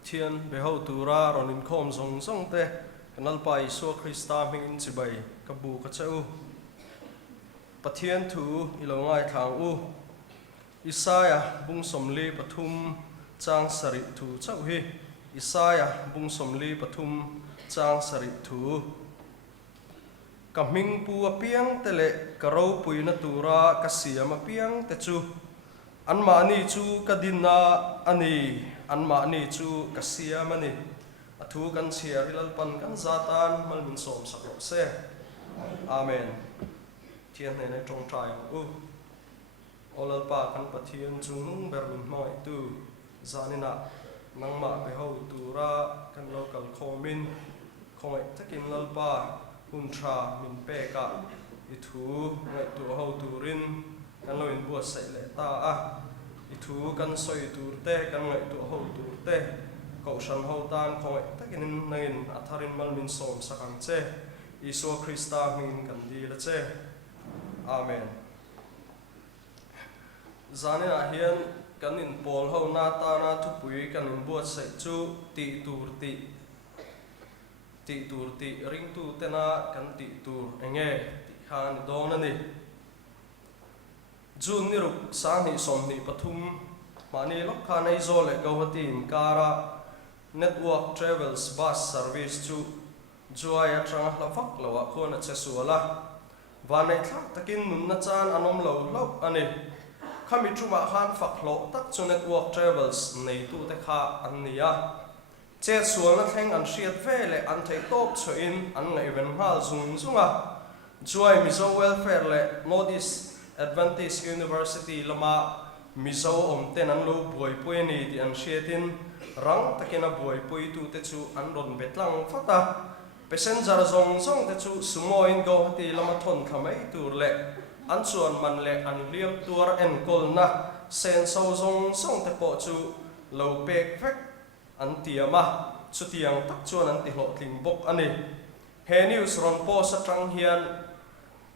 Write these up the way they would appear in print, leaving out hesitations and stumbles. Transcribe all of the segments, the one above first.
Pathian beho tura ronin khom zong zong te kanal pa Isu Krista ming in chibai kabu ka chau Pathian thu ilongai thang u Isaya bung somli pathum chang sari thu chau hi Isaya bung somli pathum chang sari thu kaming pu apiang tele karo puina tura kasiam apiang te chu anma ni chu kadina ani anma ni chu kasiam ani athu kan chia hilal pan kan zatan malmin som sakro se amen thian ne trong trai u olal pa kan pathian chung berlin mai tu zanina nangma be ho tura kan local khomin khoi takin lalpa untra min pe ka ithu ngai tu ho turin kan loin buat sai le ta a ithu kan soi tur te kan ngai tu ho tur te ko san ho tan khoi takin nain atharin malmin som sakang che Isu Krista min kan di la che amen zanina hian kanin pol ho na ta na thu pui kanin buat sai chu ti tur ti ring tu tena kan ti tur enge ti khan dong na ni jun ni ruk sang ni som ni pathum mani lok khan ai zo le gawati in kara network travels bus service chu joy atang la fak lawa khona che suala vanai thak takin nun na chan anom lo ani khami chuma khan fak lo tak chu network travels nei tu te kha ania che sual na theng an hriat vele an thei top choin an ngai ven hal zung zunga joy mizo welfare le Northeast Adventist University lama mizo om ten an lo boi pui ni ti an hriatin rang takena boi pui tu te chu an ron betlang fata passenger zong zong te chu sumo in go hati lama thon khamai tur le an chuan man le an liam tur en kol na sen so zong zong te po chu lo pek vek an tiama chu tiang tak chuan an ti hlo tling bok ani he news ron po sa tang hian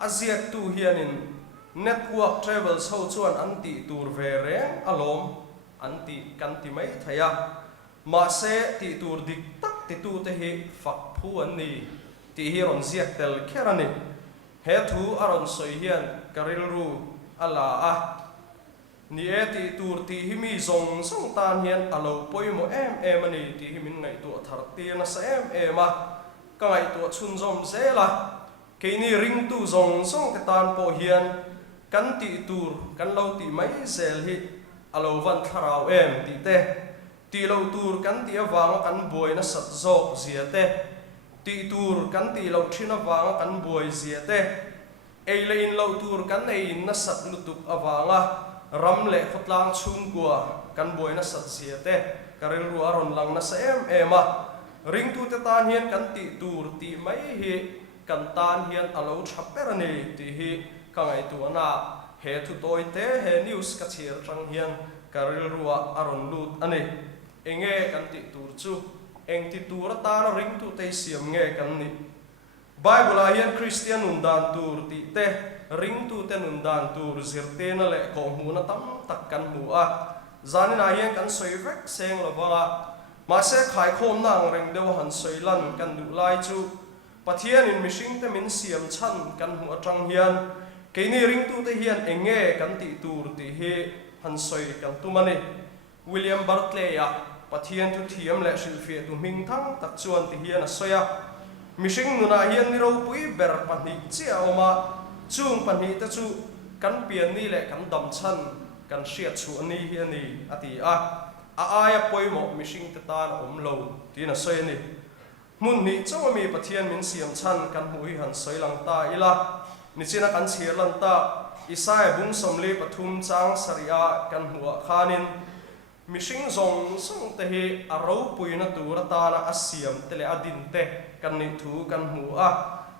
aziat tu hianin network travels ho chuan an ti tur ve reng alom an ti kan ti mai thaya ma se ti tur dik tak ti tu te hi fak phu an ni ti hi ron ziak tel kherani he thu aron soi hian karil ru ala a ni e ti tur ti hi mi zong song tan hian alo poimo em ani ti hi min ngai tu thar ti na sa em a ka ngai tu chun zom zela ke ni ring tu zong song te tan po hian kan ti tur kan lo ti mai zel hi alo van tharau em ti te ti lo tur kan ti awang kan boi na sat zok zia te ti tur kan ti lo thina wang kan boi zia te ei le in lo tur kan nei na sat lutuk awanga ram le khotlang chung kwa kan boi na sat zia te karil ru aron lang na sa em a ring tu te tan hian kan ti tur ti mai hi kan tan hian alo thaper ani ti hi ka ngai tu na he thu toi te he news ka chir tang hian karil ru aron lut ani enge kan ti tur chu eng ti tur ta na ring tu te siam nge kan ni bible a hian christian undan tur ti te ring tu te undan tur zirte na le ko mu na tam tak kan mu a zanina hian kan soi vek seng lawanga ma se khai khom nang reng deu han soi lan kan du lai chu pathian in mishing te min siam chan kan hu atang hian ke ni ring tu te hian enge kan ti tur ti he han soi kan tu mani William Barclay ya pathian tu thiam le silfia tu ming thang tak chuan ti hian a soya mishing nuna hian ni ro pui ber pani chia oma chung pani ta chu kan pian ni le kan dam chan kan hriat chu ani hian ni ati a aya poimo mishing te tan om lo ti na soya ni mun ni chawmi pathian min siam chan kan hui han soi lang ta ila ni china kan chhir lan ta Isaya bung somli pathum chang saria kan huwa khanin mishing zong song te hi aro puina tura ta na asiam tele adin te kan ni thu kan hu a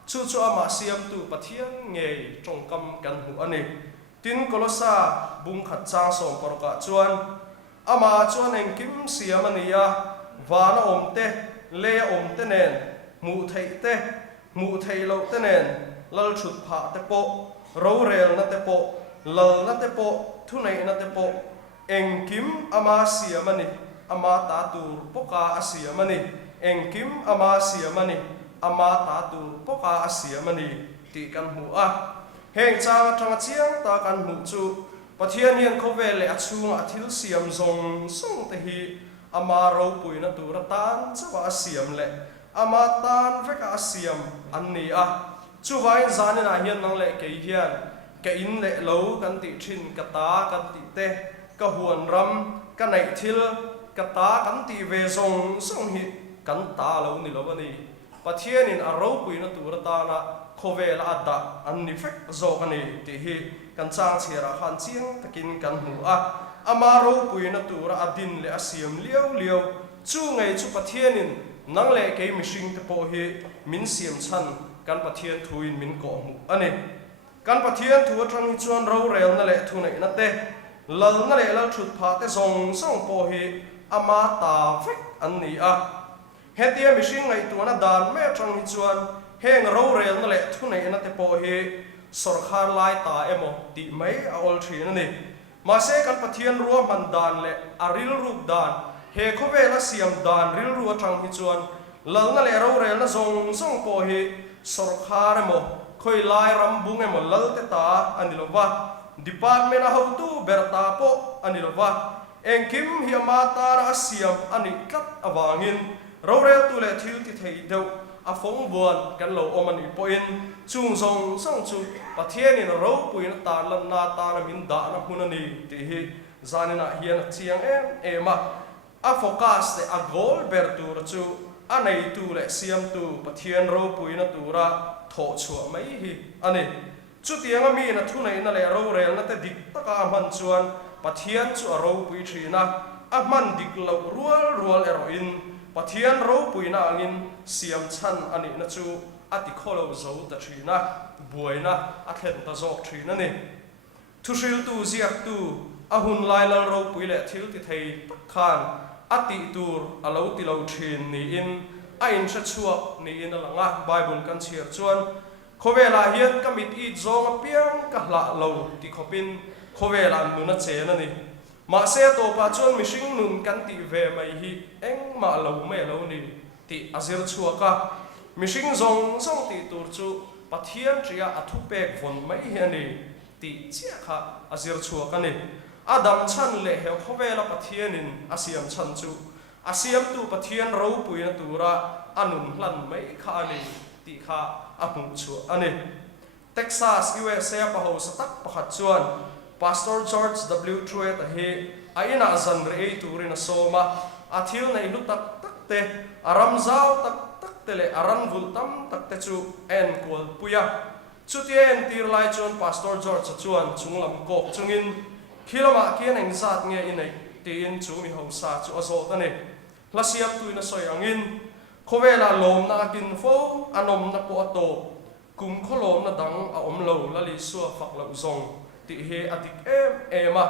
chu ama siam tu pathian nge tongkam kan hu ani tin kolosa bung khat chang som parka chuan ama chuan eng kim siam ania wana om te le om te nen mu thei lo te nen lal thut pha te po ro rel na te po lal na te po thu nei na te po eng kim ama siam ani ama ta tur poka asiamani engkim ama siamani ama ta tur poka asiamani ti kan mu a heng cha thang chiang ta kan mu chu pathian hian khove le achung athil siam zong song te hi ama ro puina tur tan chawa siam le ama tan veka asiam anni a chu vai zanina hian nang le ke hian ke in le lo kan ti thin ka ta kan ti te ka huan ram ka nei thil ka ta kan ti ve zong song hi kan ta lo ni lo ani pathian in a ro puina tur ta na khove la da anni fek zo ani ti hi kan chang chira khan chiang takin kan mu a ama ro puina tur adin le asiam liao liao chu ngai chu pathian in nang le ke mishing te po hi min siam chan kan pathian thuin min ko mu ani kan pathian thu atang hi chuan ro rel na le thu nei na te lal na le lal thut pha te zong song po hi ama ta vek an ni a hetia mishing ngai tu na dan me atang hi chuan heng ro rel na le thu nei na te po hi sarkar lai ta emo ti mai a ol thin ani ma se kan pathian ruam han dan le aril rup dan he khove la siam dan ril ru atang hi chuan lal na le ro rel na zong song po hi sarkar emo khoi lai ram bung emo lal te ta anilova department a how to berta po anilova engkim hi ama ta ra siam ani kat awangin ro rel tu le thil ti thei deu a phong buan kan lo omani poin chung zong song chu pathian in ro puin ta lan na ta na min da na hunani ti hi zanina hian chiang ema a focus le a goal ber tur chu a nei tu le siam tu pathian ro puin na tura tho chu mai hi ani chu tianga mi na thu nei na le ro rel na te dik taka man chuan pathian chu a ro pui thina a man dik lo rual eroin pathian ro puina angin siam chan ani na chu ati kholo zo ta thina buaina a thlen ta zok thina ni thu sil tu ziak tu a hun lai la ro pui le thil ti thei khan ati tur alo ti lo thin ni in a in sha chuak ni in alanga bible kan chiar chuan khovela hian kamit I zong piang ka hla lo ti khopin khovela nu na che na ni ma se to pa chuan mishing nun kan ti ve mai hi eng ma lo me lo ni ti azir chuaka mishing zong song ti tur chu pathian tria athu pek von mai hi ani ti chia kha azir chuaka ni adam chan le he khovela pathian in asiam chan chu asiam tu pathian ro puina tura anun hlan mai kha ani ti kha amu chu ani Texas USA pa ho satak pakhat chuan Pastor George W. Truett he aina zan re turin soma athil nei lu tak tak te aram zau tak tak te le aran vul tam tak te chu en kol puya chutien tir lai chon Pastor George chuan chunglam kok chungin khilama kian eng zat nge inei tin chu mi ho sa chu azo tane hlasiam tuina soyangin khovela lom na kin fo anom na po ato kum kholom na dang a om lo la li suwa fak lo zong ti he atik ema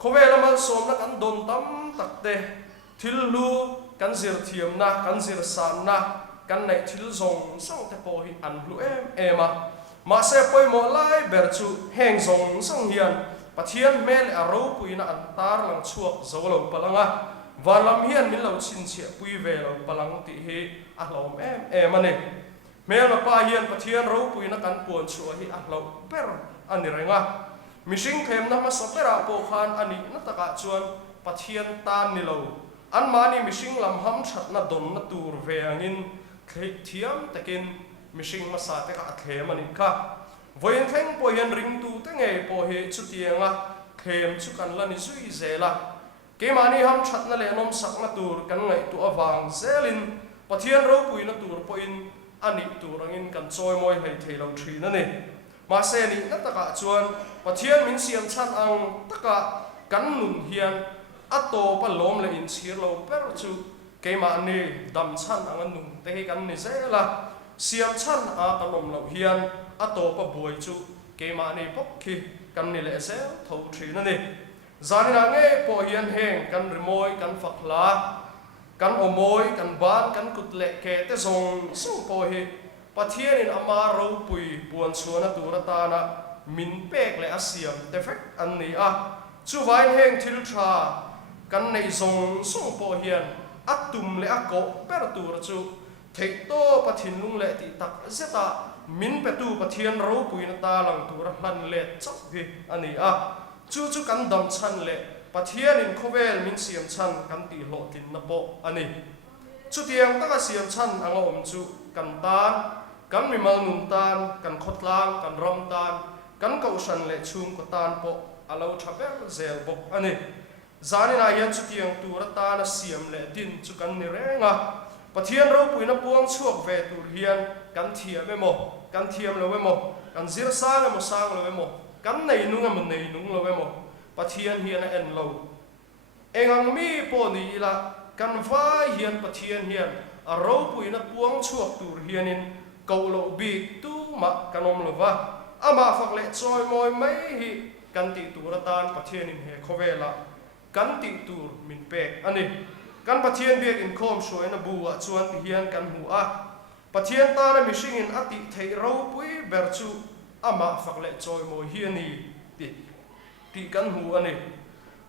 khovela mal som na kan don tam takte thil lu kan zir thiam na kan zir san na kan nei thil zong sang te po hi an lu ema ma se poi mo lai ber chu heng zong sang hian pathian mel a ro puina an tar lang chuak zo lo palanga valam hian min lo chin che pui ve lo palang ti he a hlom ane mel pa hian pathian ro puina kan puan chu hi a hlo per ani renga mishing them na ma sapera po khan ani na taka chuan pathian tan ni lo an mani mishing lam ham that na don na tur ve angin khei thiam takin mishing ma sa te ka them ani kha voin theng po hian ring tu te nge po he chu tianga khem chu kan la ni zui zela ke mani ham that na le nom sak na tur kan ngai tu awang zelin pathian ro puina tur po in ani turangin kan choi moi hei thelo thina ni ma se ni na taka chuan pathian min siam chan ang taka kan nun hian ato pa lom le in chhir lo per chu ke ma ni dam chan ang nun te kan ni zela siam chan a kalom lo hian ato pa buai chu ke ma ni pok khi kan ni le se tho thina ni zanina nge po hian heng kan rimoi kan fakla kan omoi kan ban kan kutle ke te zong su po hi pathian in ama ro pui puan chuana turata na min pek le asiam te fek an ni a chu vai heng thil tha kan nei zong song po hian atum le ako per tur chu thei to pathin lung le ti tak zeta min pe tu pathian ro puina ta lang tur hlan le chak hi ani a chu chu kan dam chan le pathian in khovel min siam chan kan ti lo tin na po ani chu tiang taka siam chan anga om chu kan tan kan mi mal nun tan kan khotlang kan ram tan kan kausan le chung ko tan po alo thaber zel bok ani zani na yan chu tiang tu ra ta na siam le din chu kan ni renga pathian ro puina puang chuak ve tur hian kan thiam me mo kan thiam lo we mo kan zir sang le mo sang lo we mo kan nei nung am nei nung lo we mo pathian hian en lo engang mi po ni la kan vai hian pathian hian a ro puina puang chuak tur hianin ko lo bi tu ma kanom lo wa ama fak le choi moi mai hi kan ti tur tan pathian in he khovela kan ti tur min pe ani kan pathian bek in khom shoi na buwa chuan ti hian kan hu a pathian ta na mishing in ati thei ro pui ber chu ama fak le choi moi hian ni ti kan hu ani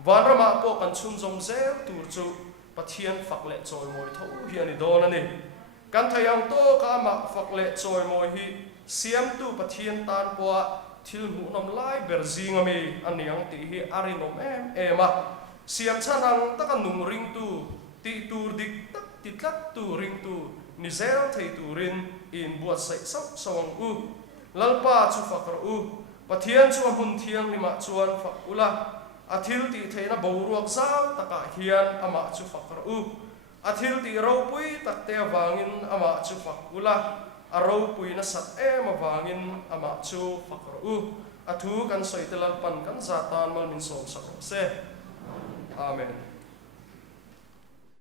vanrama po kan chun jom zel tur chu pathian fak le choi moi tho hian ni don ani kan thayang to ka ama fak le choi moi hi siam tu pathian tan po thil mu nom lai ber zingami aniang ti hi arinom ema siam chanang takan nung ring tu ti tur dik tak ti tlat tu ring tu ni zel thei turin in buat sai sap sawang u lalpa chu fakar u pathian chu hun thiang lima chuan fak ula athil ti theina boruak zau taka hian ama chu fakar u athil ti ro pui takte awangin ama chu fak ula aro pui na sat awangin ama chu fakar u athu kan soitelal pan kan zatan mal min som sak se amen